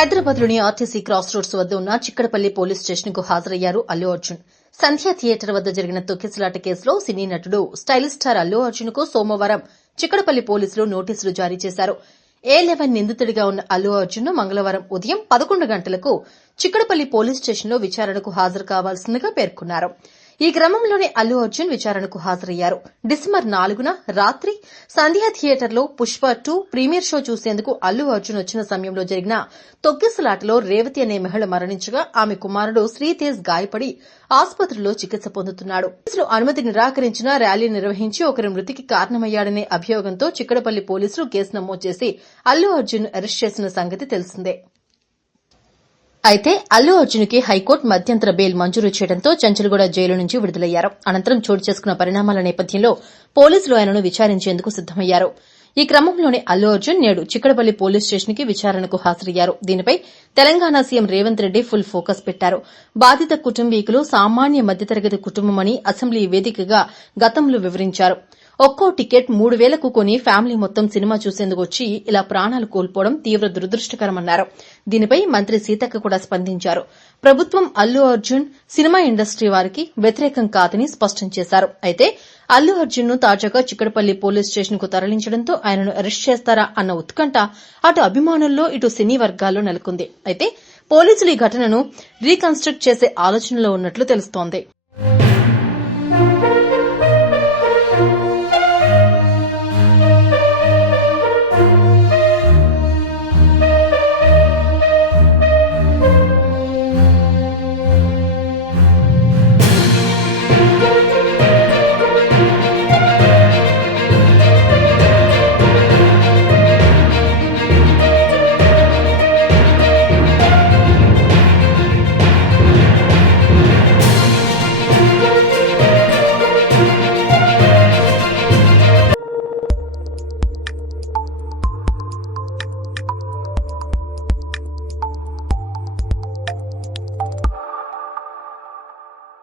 హైదరాబాద్లోని RTC cross roads వద్ద ఉన్న చిక్కడపల్లి పోలీస్ స్టేషన్ కు హాజరయ్యారు అల్లు అర్జున్. సంధ్య థియేటర్ వద్ద జరిగిన తొక్కిసలాట కేసులో సినీ నటుడు స్టైలిష్ స్టార్ అల్లు అర్జున్ కు సోమవారం చిక్కడపల్లి పోలీసులు నోటీసులు జారీ చేశారు. A11 నిందితుడిగా ఉన్న అల్లు అర్జున్ మంగళవారం ఉదయం 11 గంటలకు చిక్కడపల్లి పోలీస్ స్టేషన్లో విచారణకు హాజరు కావాల్సిందిగా పేర్కొన్నారు. ఈ క్రమంలోనే అల్లు అర్జున్ విచారణకు హాజరయ్యారు. డిసెంబర్ 4న రాత్రి సంధ్య థియేటర్లో పుష్ప 2 ప్రీమియర్ షో చూసేందుకు అల్లు అర్జున్ వచ్చిన సమయంలో జరిగిన తొక్కిసలాటలో రేవతి అనే మహిళ మరణించగా ఆమె కుమారుడు శ్రీతేజ్ గాయపడి ఆసుపత్రిలో చికిత్స పొందుతున్నాడు. పోలీసులు అనుమతి నిరాకరించిన ర్యాలీ నిర్వహించి ఒకరి మృతికి కారణమయ్యాడనే అభియోగంతో చిక్కడపల్లి పోలీసులు కేసు నమోదు చేసి అల్లు అర్జున్ అరెస్ట్ చేసిన సంగతి తెలిసిందే. అయితే అల్లు అర్జున్ కి హైకోర్టు మధ్యంతర బెయిల్ మంజూరు చేయడంతో చంచల్గూడ జైలు నుంచి విడుదలయ్యారు. అనంతరం చోటు చేసుకున్న పరిణామాల నేపథ్యంలో పోలీసులు ఆయనను విచారించేందుకు సిద్దమయ్యారు. ఈ క్రమంలోనే అల్లు అర్జున్ నేడు చిక్కడపల్లి పోలీస్ స్టేషన్ కి విచారణకు హాజరయ్యారు. దీనిపై Telangana CM Revanth Reddy full focus పెట్టారు. బాధిత కుటుంబీకులు సామాన్య మధ్యతరగతి కుటుంబమని అసెంబ్లీ వేదికగా గతంలో వివరించారు. ఒక్కో టికెట్ 3,000కు కొని ఫ్యామిలీ మొత్తం సినిమా చూసేందుకు వచ్చి ఇలా ప్రాణాలు కోల్పోవడం తీవ్ర దురదృష్టకరమన్నారు. దీనిపై మంత్రి సీతక్క కూడా స్పందించారు. ప్రభుత్వం అల్లు అర్జున్ సినిమా ఇండస్ట్రీ వారికి వ్యతిరేకం కాదని స్పష్టం చేశారు. అయితే అల్లు అర్జున్ ను తాజాగా చిక్కడపల్లి పోలీస్ స్టేషన్ కు తరలించడంతో ఆయనను అరెస్ట్ చేస్తారా అన్న ఉత్కంఠ అటు అభిమానుల్లో ఇటు సినీ వర్గాల్లో నెలకొంది. అయితే పోలీసులు ఈ ఘటనను రీకన్స్ట్రక్ట్ చేసే ఆలోచనలో ఉన్నట్లు తెలుస్తోంది.